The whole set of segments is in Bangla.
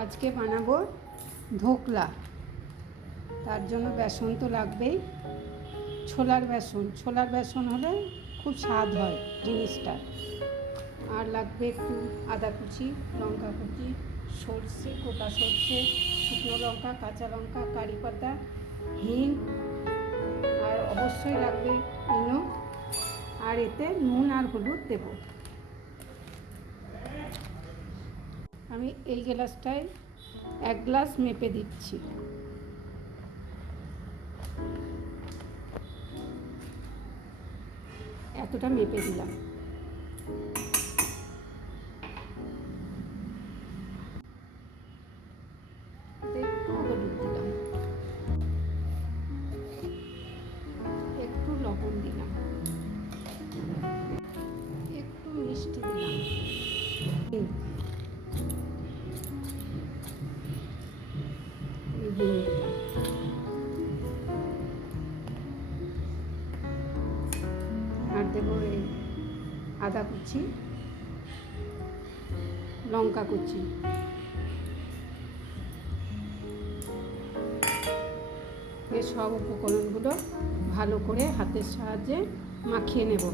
আজকে বানাবো ধোকলা। তার জন্য বেসন তো লাগবেই। ছোলার বেসন। ছোলার বেসন হলে খুব স্বাদ হয় জিনিসটা। আর লাগবে একটু আদা কুচি, লঙ্কা কুচি, সর্ষে, গোটা সর্ষে, শুকনো লঙ্কা, কাঁচা লঙ্কা, কারি পাতা, হিং, আর অবশ্যই লাগবে ইনো। আর এতে নুন আর হলুদ দেব। আমি এই গ্লাসটায় এক গ্লাস মেপে দিচ্ছি। এতটা মেপে দিলাম। একটু লবণ দিলাম। একটু মিষ্টি দিলাম। দেবো এই আদা কুচি, লঙ্কা কুচি। এই সব উপকরণগুলো ভালো করে হাতের সাহায্যে মাখিয়ে নেব।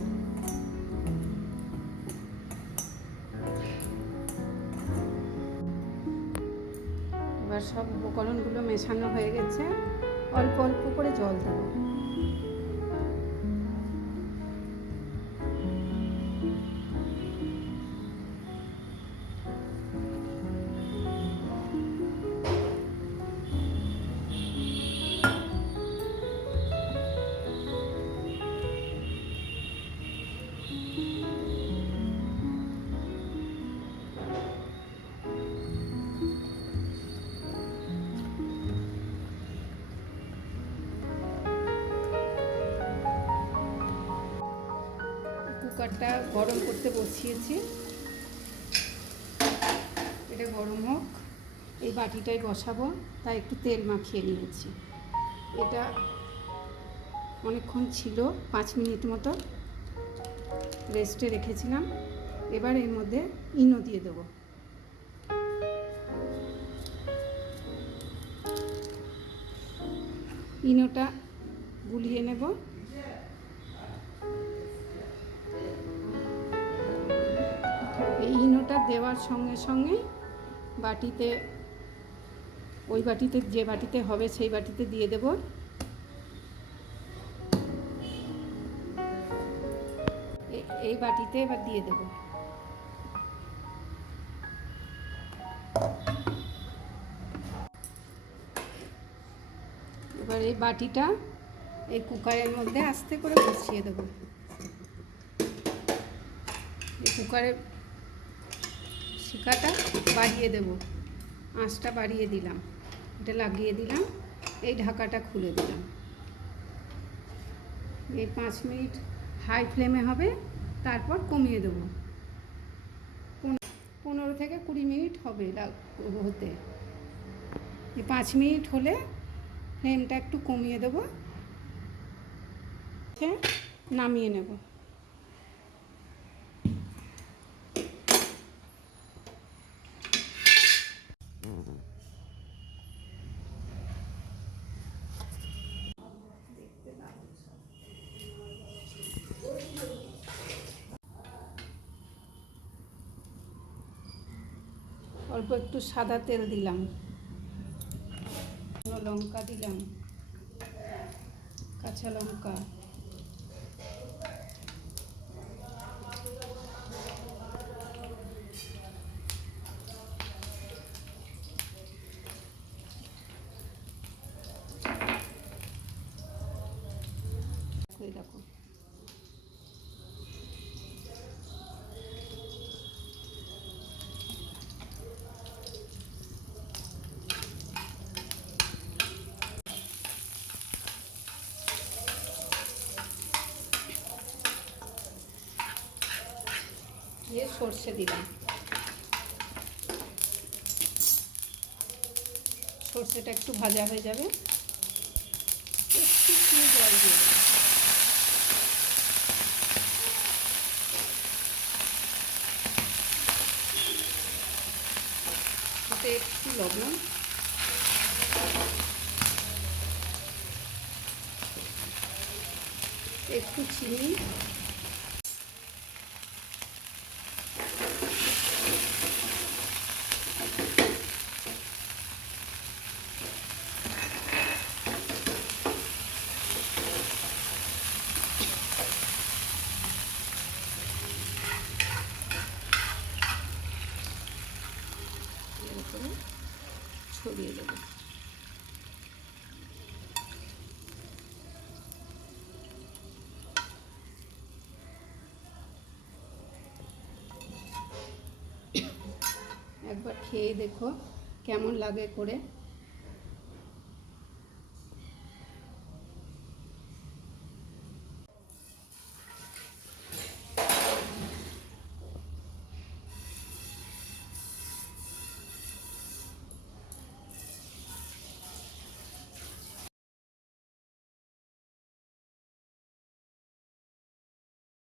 এবার সব উপকরণগুলো মেশানো হয়ে গেছে। অল্প অল্প করে জল দেবো। কুকারটা গরম করতে বসিয়েছি। এটা গরম হোক, এই বাটিটাই বসাবো, তাই একটু তেল মাখিয়ে নিয়েছি। এটা অনেকক্ষণ ছিল, পাঁচ মিনিট মতো। রেস্টে রেখেছিলাম। এবার এর মধ্যে ইনো দিয়ে দেবো। ইনোটা গুলিয়ে নেব। এই ইনোটা দেওয়ার সঙ্গে সঙ্গে বাটিতে, ওই বাটিতে যে বাটিতে হবে সেই বাটিতে দিয়ে দেব। এই বাটিতে এবার দিয়ে দেব। এবার এই বাটিটা এই কুকারের মধ্যে আস্তে করে বসিয়ে দেবো। এই কুকারের শিকাটা বাড়িয়ে দেব। আঁচটা বাড়িয়ে দিলাম। এটা লাগিয়ে দিলাম। এই ঢাকাটা খুলে দিলাম। এই পাঁচ মিনিট হাই ফ্লেমে হবে। তারপর কমিয়ে দেবো। পন- পনেরো থেকে কুড়ি মিনিট হবে হতে। পাঁচ মিনিট হলে ফ্লেমটা একটু কমিয়ে দেবো। হ্যাঁ, নামিয়ে নেব। অল্প একটু সাদা তেল দিলাম। লঙ্কা দিলাম। কাঁচা লঙ্কা এই দেখো দিয়ে সর্ষে দিলাম। সর্ষেটা একটু ভাজা হয়ে যাবে। একটু জল দিয়ে একটু লবণ। একটু চিনি এর উপরে ছড়িয়ে দেব। একবার খেয়ে দেখো কেমন লাগে করে।